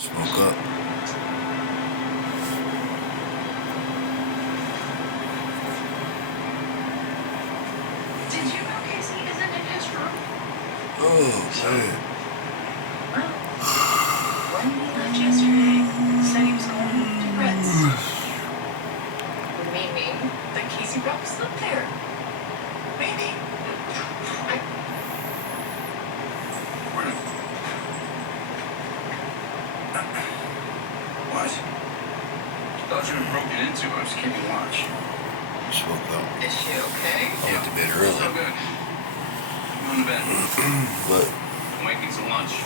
Smoke up. Did you know Casey isn't in his room? Oh, man. When he left yesterday, said he was going to Ritz. Meaning that Casey probably slept there. Maybe. What? Thought you had broken into. I was keeping watch. Smoke up. Is she okay? I went to bed So early. good. I'm on the bed. But I'm making some lunch.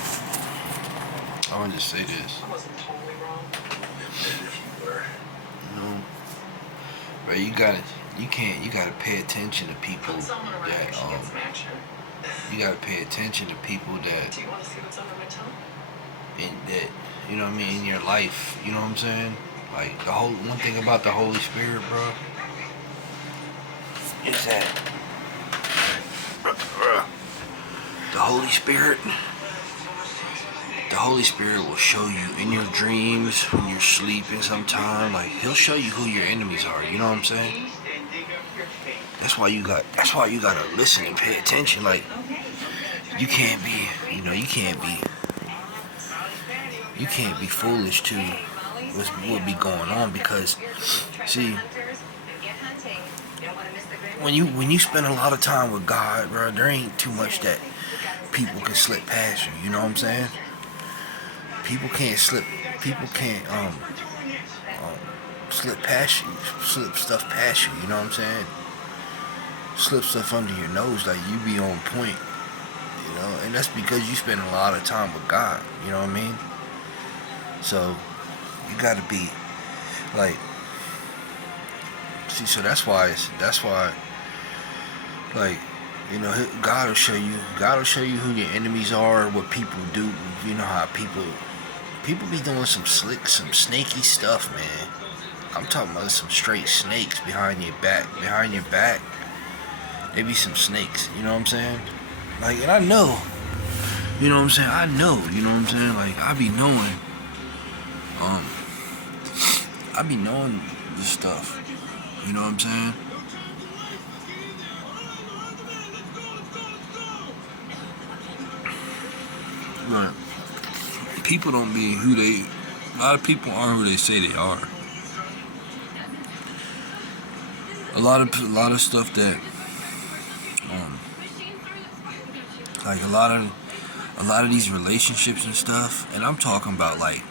I want to just say this. I wasn't totally wrong. If you were. You know, bro, you gotta pay attention to people Put someone around here, that, she gets some action. you gotta pay attention to people that, Do you want to see what's under my tongue? you know what I mean, in your life. You know what I'm saying? Like, one thing about the Holy Spirit, bro, is that the Holy Spirit will show you in your dreams when you're sleeping sometime. Like, he'll show you who your enemies are. You know what I'm saying? That's why you gotta listen and pay attention. Like, you can't be foolish to what be going on, because see, when you spend a lot of time with God, bro, there ain't too much that people can slip past you. You know what I'm saying? People can't slip stuff past you. You know what I'm saying? Slip stuff under your nose, like you be on point. You know, and that's because you spend a lot of time with God. You know what I mean? So you gotta be like, see. So that's why, like, you know, God will show you who your enemies are, what people do. You know how people be doing some snaky stuff, man. I'm talking about some straight snakes behind your back. They be some snakes. You know what I'm saying? Like, and I know. You know what I'm saying? I know. You know what I'm saying? Like, I be knowing this stuff. You know what I'm saying? But people don't be a lot of people aren't who they say they are. A lot of stuff that, like a lot of these relationships and stuff, and I'm talking about like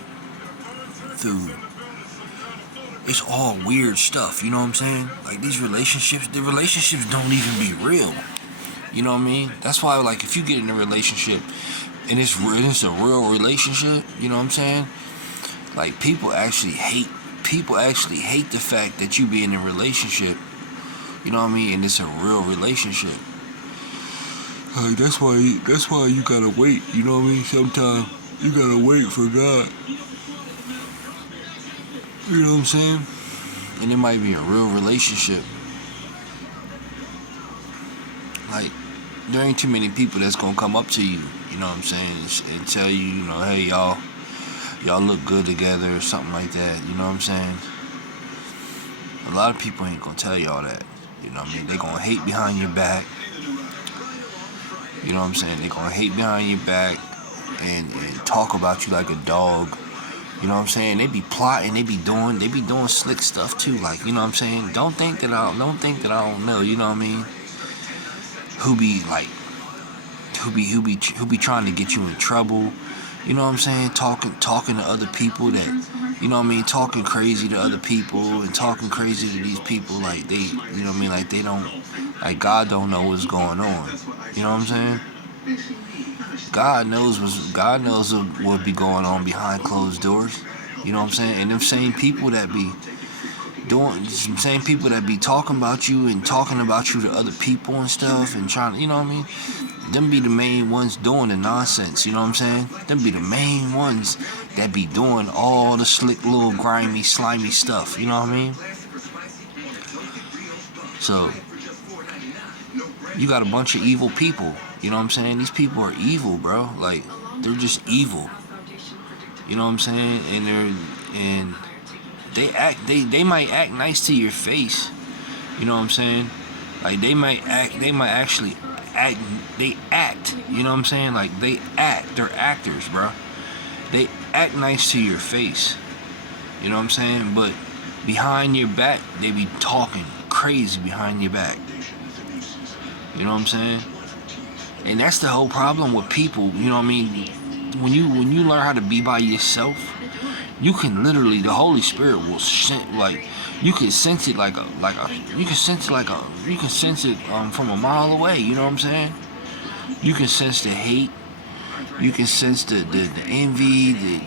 it's all weird stuff, you know what I'm saying? Like the relationships don't even be real. You know what I mean? That's why, like, if you get in a relationship and it's a real relationship, you know what I'm saying? Like, people actually hate the fact that you be in a relationship. You know what I mean? And it's a real relationship. Like, that's why you gotta wait. You know what I mean? Sometimes you gotta wait for God. You know what I'm saying? And it might be a real relationship. Like, there ain't too many people that's gonna come up to you, you know what I'm saying, and tell you, you know, hey, y'all look good together or something like that. You know what I'm saying? A lot of people ain't gonna tell y'all that. You know what I mean? They gonna hate behind your back. You know what I'm saying? They gonna hate behind your back and talk about you like a dog. You know what I'm saying? They be plotting, they be doing slick stuff too. Like, you know what I'm saying? Don't think that I don't know. You know what I mean? Who be trying to get you in trouble. You know what I'm saying? Talking to other people that, you know what I mean? Talking crazy to other people and talking crazy to these people, like they, you know what I mean? Like they don't, like God don't know what's going on. You know what I'm saying? God knows what be going on behind closed doors. You know what I'm saying? And them same people that be talking about you and talking about you to other people and stuff and trying, you know what I mean? Them be the main ones doing the nonsense, you know what I'm saying? Them be the main ones that be doing all the slick little grimy, slimy stuff, you know what I mean? So, you got a bunch of evil people, you know what I'm saying? These people are evil, bro. Like, they're just evil. You know what I'm saying? And they might act nice to your face. You know what I'm saying? Like they might actually act. They act. You know what I'm saying? Like they act. They're actors, bro. They act nice to your face. You know what I'm saying? But behind your back, they be talking crazy behind your back. You know what I'm saying? And that's the whole problem with people. You know what I mean? When you learn how to be by yourself, you can literally, the Holy Spirit will like, you can sense it you can sense it from a mile away. You know what I'm saying? You can sense the hate. You can sense the envy, the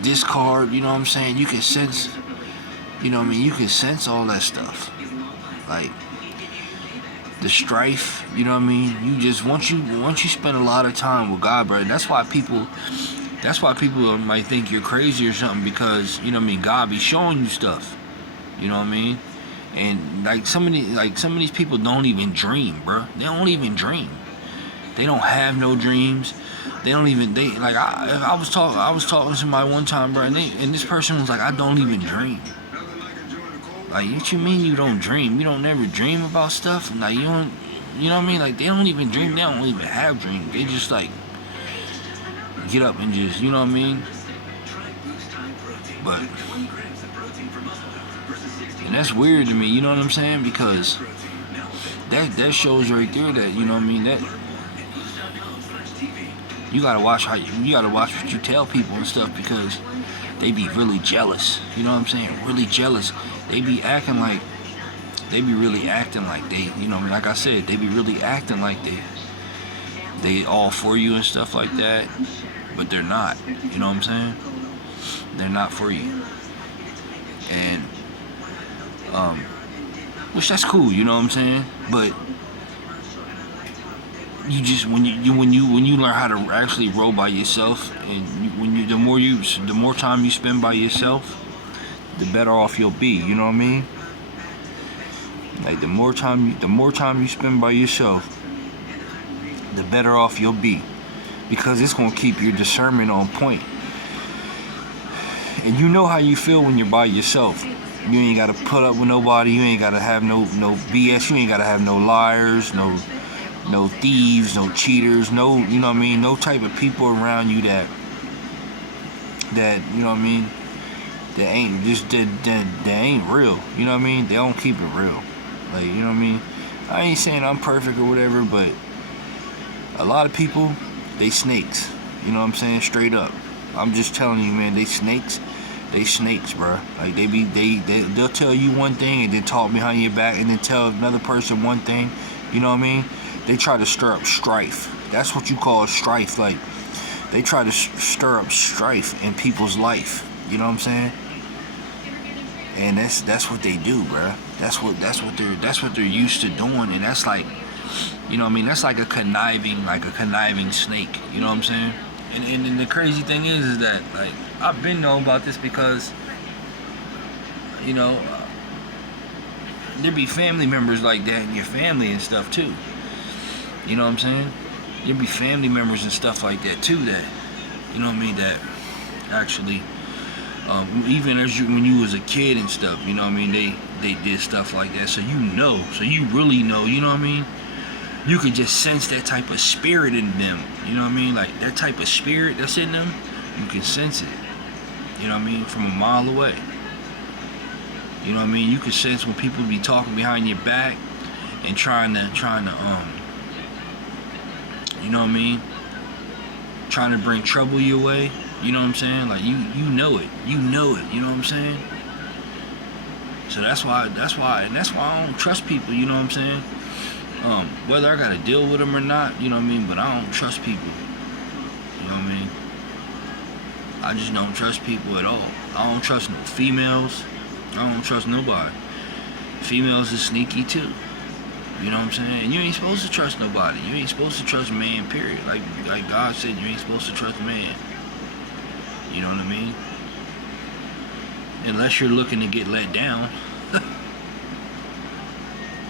discard. You know what I'm saying? You can sense. You know what I mean? You can sense all that stuff. Like the strife, you know what I mean? You just once you spend a lot of time with God, bro. That's why people might think you're crazy or something, because you know what I mean, God be showing you stuff. You know what I mean? And like some of these people don't even dream, bro. They don't even dream. They don't have no dreams. They don't even I was talking to somebody one time, bro, and this person was like, I don't even dream. Like, what you mean you don't dream? You don't never dream about stuff? Like, you don't, you know what I mean? Like, they don't even dream. They don't even have dreams. They just, like, get up and just, you know what I mean? But, and that's weird to me, you know what I'm saying? Because that shows right there that, you know what I mean, that you gotta watch what you tell people and stuff, because they be really jealous. You know what I'm saying? Really jealous. They be really acting like they, you know, like I said, they be really acting like they all for you and stuff like that, but they're not. You know what I'm saying? They're not for you. And which that's cool, you know what I'm saying? But you just when you learn how to actually roll by yourself, and the more time you spend by yourself, the better off you'll be. You know what I mean? Like the more time you spend by yourself, the better off you'll be, because it's gonna keep your discernment on point. And you know how you feel when you're by yourself. You ain't gotta put up with nobody. You ain't gotta have no BS. You ain't gotta have no liars, no thieves, no cheaters, no, you know what I mean, no type of people around you that you know what I mean, that ain't real. You know what I mean? They don't keep it real. Like, you know what I mean? I ain't saying I'm perfect or whatever, but a lot of people, they snakes. You know what I'm saying? Straight up. I'm just telling you, man, they snakes. They snakes, bro. Like they'll tell you one thing and then talk behind your back and then tell another person one thing. You know what I mean? They try to stir up strife. That's what you call strife. Like, they try to stir up strife in people's life. You know what I'm saying? And that's what they do, bro. That's what they're used to doing, and that's like, you know what I mean? That's like a conniving snake. You know what I'm saying? And the crazy thing is that, like, I've been knowing about this because, you know, there be family members like that in your family and stuff too. You know what I'm saying? There be family members and stuff like that too that, you know what I mean, that actually, even when you was a kid and stuff, you know what I mean, they did stuff like that. So you really know, you know what I mean? You could just sense that type of spirit in them. You know what I mean? Like, that type of spirit that's in them, you can sense it. You know what I mean? From a mile away. You know what I mean? You can sense when people be talking behind your back and trying to you know what I mean? Trying to bring trouble your way. You know what I'm saying? Like, you know it. You know it. You know what I'm saying? So that's why I don't trust people. You know what I'm saying? Whether I gotta deal with them or not, you know what I mean? But I don't trust people. You know what I mean? I just don't trust people at all. I don't trust no females. I don't trust nobody. Females is sneaky too. You know what I'm saying? And you ain't supposed to trust nobody. You ain't supposed to trust man, period. Like God said, you ain't supposed to trust man. You know what I mean? Unless you're looking to get let down.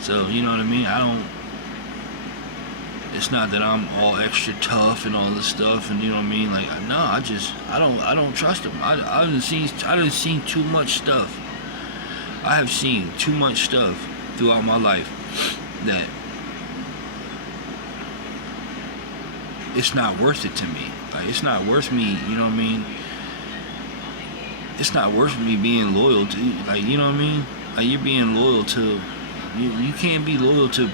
So, you know what I mean? It's not that I'm all extra tough and all this stuff, and you know what I mean. Like, no, I don't trust them. I done seen too much stuff. I have seen too much stuff throughout my life that it's not worth it to me. Like, it's not worth me. You know what I mean? It's not worth me being loyal to. Like, you know what I mean? Like, you're being loyal to. You can't be loyal to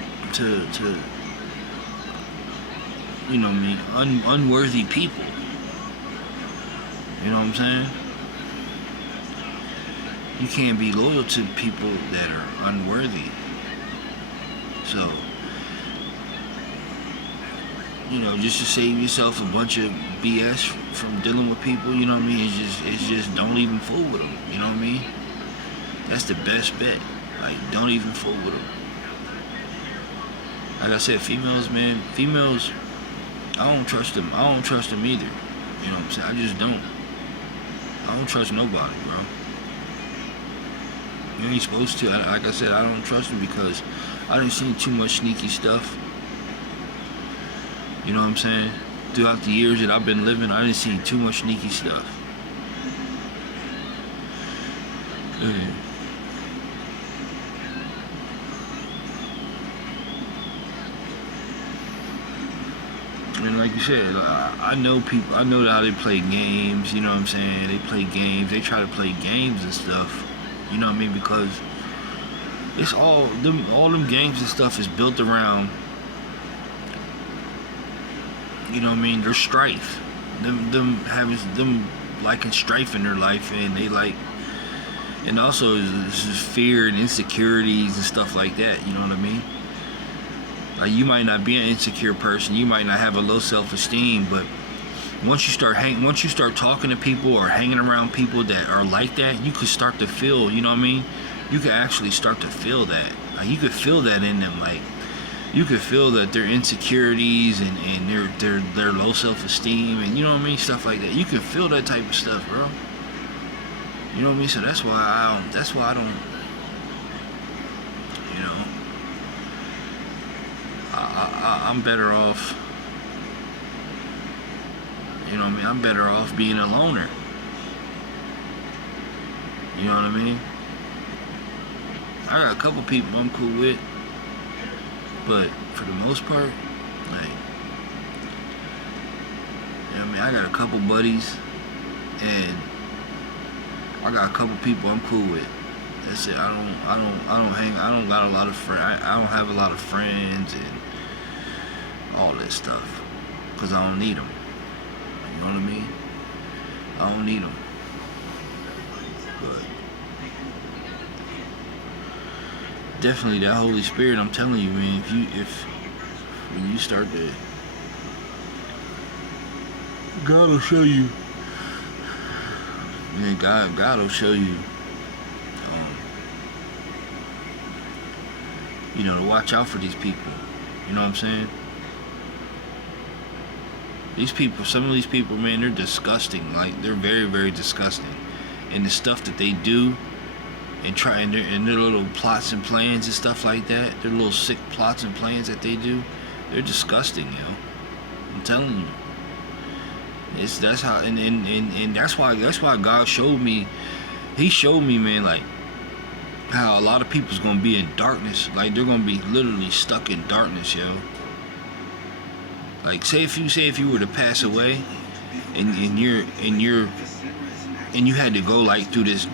you know what I mean, unworthy people. You know what I'm saying? You can't be loyal to people that are unworthy. So, you know, just to save yourself a bunch of BS from dealing with people, you know what I mean? It's just don't even fool with them. You know what I mean? That's the best bet. Like, don't even fool with them. Like I said, females, man, I don't trust them. I don't trust them either. You know what I'm saying? I just don't. I don't trust nobody, bro. You ain't supposed to. Like I said, I don't trust them because I done seen too much sneaky stuff. You know what I'm saying? Throughout the years that I've been living, I done seen too much sneaky stuff. Yeah. And like you said, I know people. I know how they play games. You know what I'm saying? They play games. They try to play games and stuff. You know what I mean? Because it's all them games and stuff is built around. You know what I mean? There's strife. Them liking strife in their life, and they like, and also there's fear and insecurities and stuff like that. You know what I mean? Like, you might not be an insecure person, you might not have a low self-esteem, but once you start talking to people or hanging around people that are like that, you could start to feel, you know what I mean? You could actually start to feel that. Like, you could feel that in them. Like, you could feel that their insecurities and their low self-esteem and, you know what I mean, stuff like that. You could feel that type of stuff, bro. You know what I mean? So that's why I don't, you know. I'm better off, you know what I mean? I'm better off being a loner. You know what I mean? I got a couple people I'm cool with, but for the most part, like, you know what I mean? I got a couple buddies, and I got a couple people I'm cool with. That's it. I don't got a lot of friends. I don't have a lot of friends and all this stuff, because I don't need them. You know what I mean? I don't need them. But definitely that Holy Spirit, I'm telling you, man, when you start to, God will show you. Man, God will show you, you know, to watch out for these people. You know what I'm saying? These people, some of these people, man, they're disgusting. Like, they're very, very disgusting. And the stuff that they do and their little plots and plans and stuff like that, their little sick plots and plans that they do, they're disgusting, yo. I'm telling you. That's how, and that's why God showed me. He showed me, man, like, how a lot of people's gonna be in darkness. Like, they're gonna be literally stuck in darkness, yo. Like, say if you were to pass away, and you had to go through this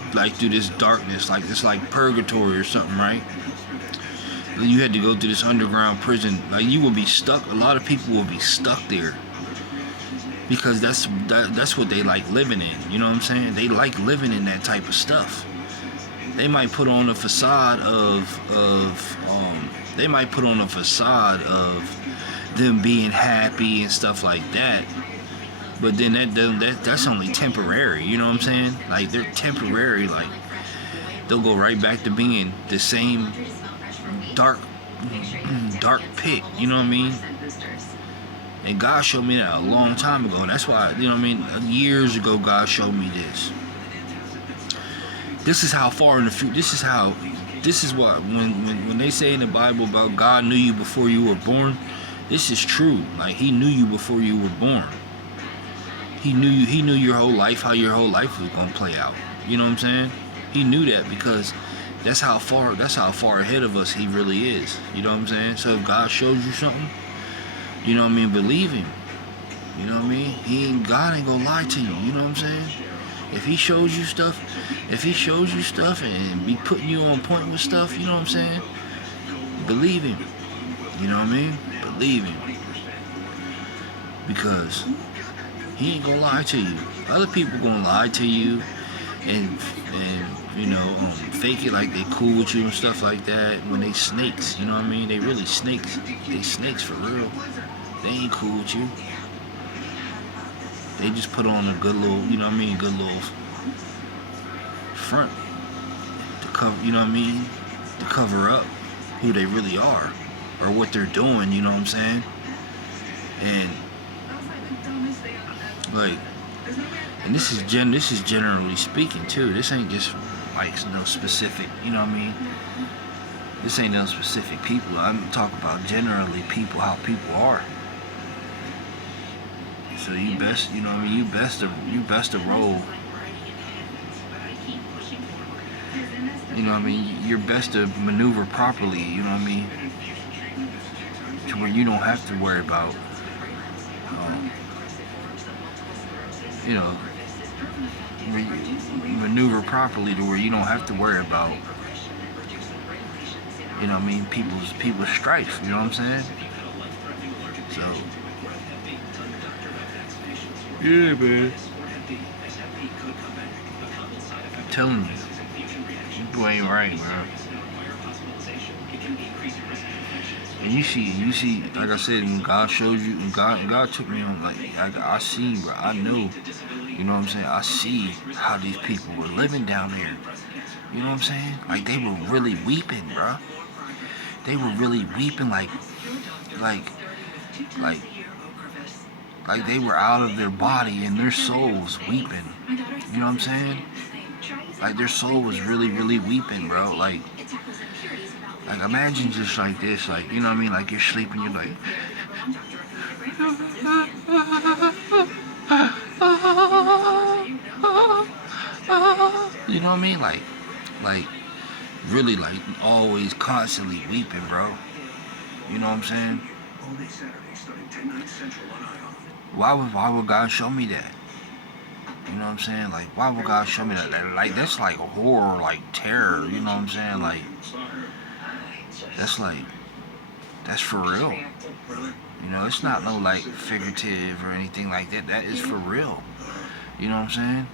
darkness, like it's like purgatory or something, right? You had to go through this underground prison. Like, you will be stuck. A lot of people will be stuck there because that's what they like living in. You know what I'm saying? They like living in that type of stuff. They might put on a facade of them being happy and stuff like that, but then that's only temporary. You know what I'm saying? Like, they're temporary. Like, they'll go right back to being the same dark pit. You know what I mean? And God showed me that a long time ago. And that's why, you know what I mean? Years ago, God showed me this. This is how far in the future. This is what when they say in the Bible about God knew you before you were born. This is true. Like, he knew you before you were born. He knew you. He knew your whole life, how your whole life was gonna play out. You know what I'm saying? He knew that because that's how far ahead of us he really is. You know what I'm saying? So if God shows you something, you know what I mean, believe him. You know what I mean? God ain't gonna lie to you. You know what I'm saying? If he shows you stuff, and be putting you on point with stuff, you know what I'm saying? Believe him. You know what I mean? Believe him. Because he ain't gonna lie to you. Other people gonna lie to you and fake it like they cool with you and stuff like that when they snakes. You know what I mean? They really snakes. They snakes for real. They ain't cool with you. They just put on a good little, you know what I mean, good little front to cover, you know what I mean, to cover up who they really are or what they're doing. You know what I'm saying? And like, and this is generally speaking too. This ain't just like no specific, you know what I mean? This ain't no specific people. I'm talking about generally people, how people are. So you best, you know what I mean, you best to roll. You know what I mean? You're best to maneuver properly, you know what I mean? To where you don't have to worry about you know, maneuver properly to where you don't have to worry about, you know what I mean, people's strife, you know what I'm saying? So, yeah, man. I'm telling you, you ain't right, bro. And you see, like I said, when God showed you, and God took me on, like, I seen, bro, I knew, you know what I'm saying? I see how these people were living down here. You know what I'm saying? Like, they were really weeping, bro. They were really weeping, like they were out of their body and their souls weeping. You know what I'm saying? Like, their soul was really, really weeping, bro. Like imagine just like this, like, you know what I mean? Like, you're sleeping, you're like, you know what I mean? Like, really, like, always constantly weeping, bro. You know what I'm saying? Why would God show me that? You know what I'm saying? Like, why would God show me that? Like, that's like horror, like terror. You know what I'm saying? Like, that's for real. You know, it's not no like figurative or anything like that. That is for real. You know what I'm saying?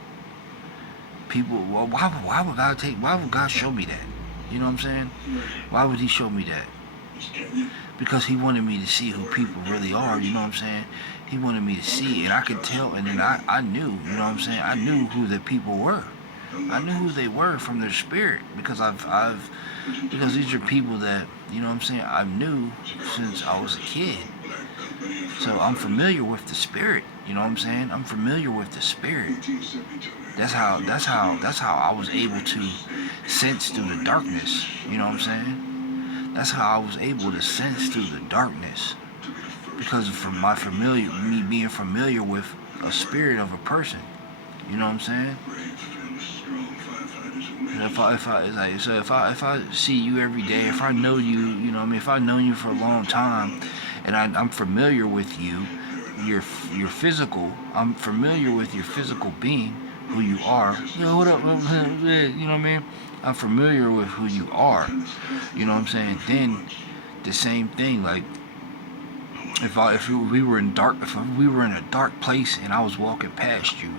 People, well, why would God show me that? You know what I'm saying? Why would he show me that? Because he wanted me to see who people really are, you know what I'm saying? He wanted me to see, and I could tell, and then I knew, you know what I'm saying? I knew who the people were. I knew who they were from their spirit, because because these are people that, you know what I'm saying, I knew since I was a kid. So I'm familiar with the spirit, you know what I'm saying? I'm familiar with the spirit. That's how I was able to sense through the darkness, you know what I'm saying? That's how I was able to sense through the darkness, because of me being familiar with a spirit of a person. You know what I'm saying? And if I see you every day, if I know you, you know what I mean, if I've known you for a long time, and I'm familiar with you, your physical, I'm familiar with your physical being, who you are. Yo, what up? You know what I mean? I'm familiar with who you are. You know what I'm saying? Then the same thing, like, if we were in a dark place and I was walking past you,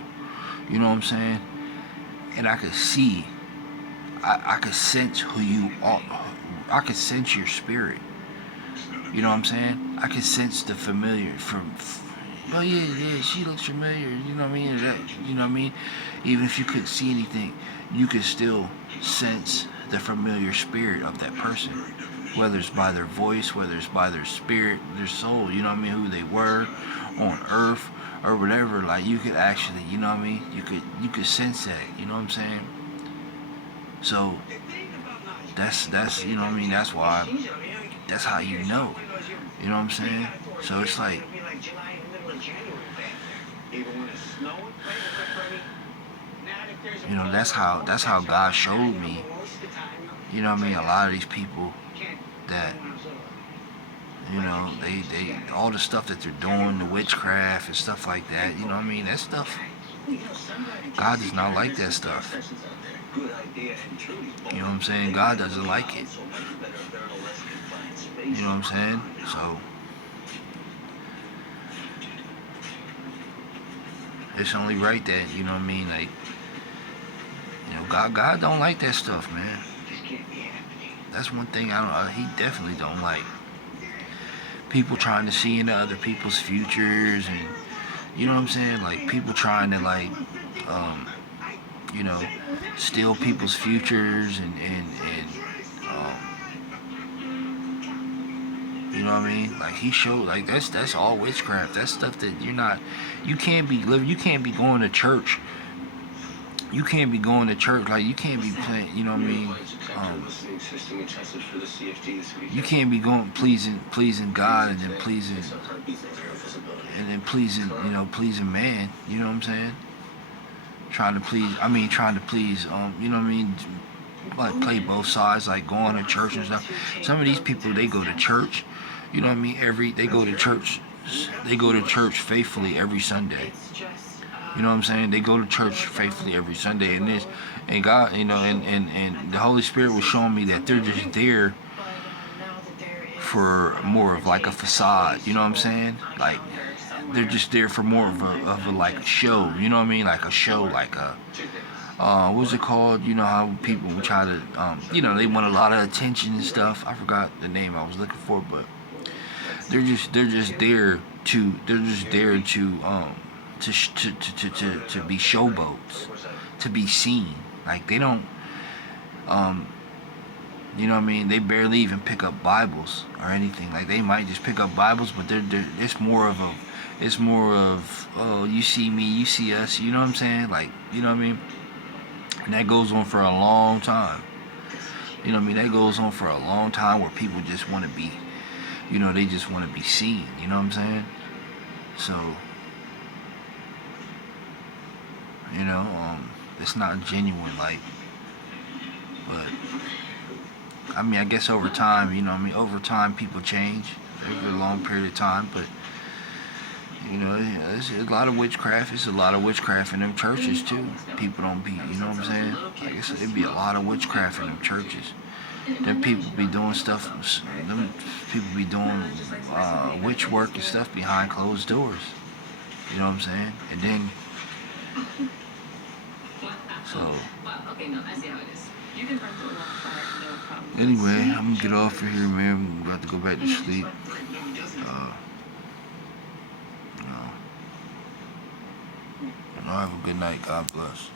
you know what I'm saying? And I could see, I could sense who you are. I could sense your spirit. You know what I'm saying? I could sense the familiar oh yeah, she looks familiar. You know what I mean? You know what I mean? Even if you couldn't see anything, you could still sense the familiar spirit of that person. Whether it's by their voice, whether it's by their spirit, their soul, you know what I mean, who they were on earth or whatever, like, you could actually, you know what I mean, you could sense that, you know what I'm saying? So that's you know what I mean, that's why, that's how you know what I'm saying? So it's like, It'll be like July and middle of January back there. Even when it's snowing, you know, that's how God showed me. You know what I mean? A lot of these people that, you know, they all the stuff that they're doing, the witchcraft and stuff like that. You know what I mean? That stuff, God does not like that stuff. You know what I'm saying? God doesn't like it. You know what I'm saying? So it's only right that, you know what I mean, like, you know, God don't like that stuff, man. That's one thing he definitely don't like. People trying to see into other people's futures, and you know what I'm saying? Like, people trying to, like, you know, steal people's futures and you know what I mean? Like, he showed, like, that's all witchcraft. That's stuff that you can't be going to church. You can't be going to church, like, you can't be playing, you know what I mean? You can't be going pleasing God and then pleasing pleasing man, you know what I'm saying? Trying to please, you know what I mean? Like, play both sides, like going to church and stuff. Some of these people, they go to church, you know what I mean? They go to church faithfully every Sunday. You know what I'm saying? They go to church faithfully every Sunday, and God, you know, and the Holy Spirit was showing me that they're just there for more of like a facade. You know what I'm saying? Like, they're just there for more of a like a show. You know what I mean? Like a show, like a what's it called? You know how people try to, you know, they want a lot of attention and stuff. I forgot the name I was looking for, but they're just there to to be showboats, to be seen. Like, they don't, you know what I mean? They barely even pick up Bibles or anything. Like, they might just pick up Bibles, but it's more of oh, you see me, you see us. You know what I'm saying? Like, you know what I mean? And that goes on for a long time. You know what I mean? That goes on for a long time, where people just want to be, you know, they just want to be seen. You know what I'm saying? So, you know, it's not genuine, like, but, I mean, I guess over time, you know what I mean, over time people change over a long period of time, but, you know, there's a lot of witchcraft. It's a lot of witchcraft in them churches too. People don't be, you know what I'm saying? Like I said, it'd be a lot of witchcraft in them churches. Them people be doing stuff, them people be doing witch work and stuff behind closed doors. You know what I'm saying? And then, so, anyway, I'm gonna get off of here, man. I'm about to go back to sleep. You know, have a good night. God bless.